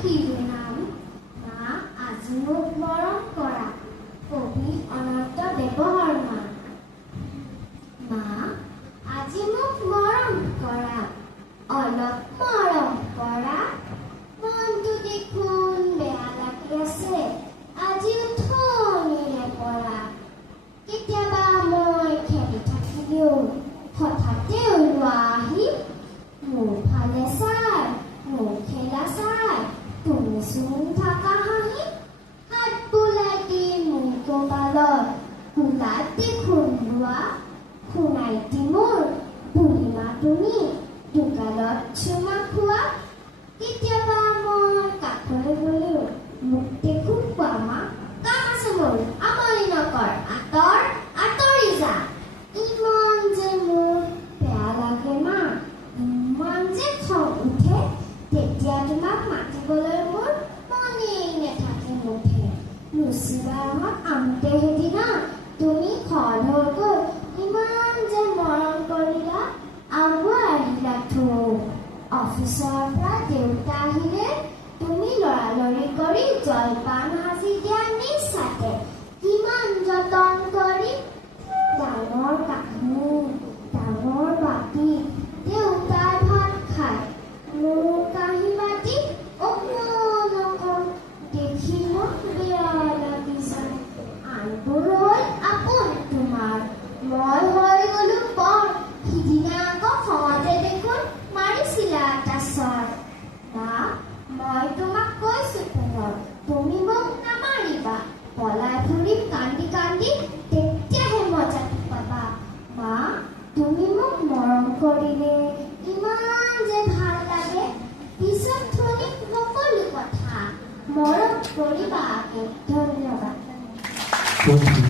শিৰোনাম মা আজি মোক মৰম কৰা কবি অনন্ত দেৱবৰ্মা। মা আজি মোক মৰম কৰা অলপ মৰম কৰা মনটো দেখোন বেয়া লাগি আছে আজি উঠনিৰে পৰা। কেতিয়াবা মই খেলি থাকিলেও হঠাতে ওলোৱা আহি মোৰ ফালে চাই মোৰ খেলা চাই তুমি চোন থাকা হাঁহি হাত বোলাই দি মোৰ কপালত কোলাত দেখোন লোৱা শুনাই দি মোৰ বুঢ়ীমা তুমি দোকানত চুমা খোৱা। কেতিয়াবা মই কাষলৈ গলেও মোক দেখোন কোৱা মা কাম আছে মোৰ আমনি নকৰ আঁতৰ আঁতৰি যা। ইমান যে মোৰ বেয়া লাগে মা ইমান যে খং উঠে তেতিয়া তোমাক মাতিবলৈ মোৰ মনেই নেথাকে মুঠে। লুচিবাহঁত আহোঁতে সেইদিনা তুমি খৰ হৈ গৈ ইমান যে মৰম কৰিলা আগুৱাই আহিলা থৌ। অফিচৰ পৰা দেউতা আহিলে তুমি লৰালৰি কৰি জলপান সাজি দিয়া নিচাতে কিমান যতন কৰি ডাঙৰ কাঁহী ডাঙৰ বাতি দেউতাই ভাত খায় মোৰ কাঁহী বাতি অকণ অকণ দেখি মোক বেয়া লাগি যায়। আনবোৰ হ'ল আপোন তোমাৰ মই হৈ গলো বৰ। সিদিনা আকৌ খঙতে দেখোন মাৰিছিলা এটা চৰ। মা মই তোমাক কৈছো পুনৰ তুমি মোক নামাৰিবা পলাই ফুৰিম কান্দি কান্দি তেতিয়াহে মজাটো পাবা। মা তুমি মোক মৰম কৰিলে ইমান যে ভাল লাগে পিছত শুনিম সকলো কথা মৰম কৰিবা। ধন্যবাদ।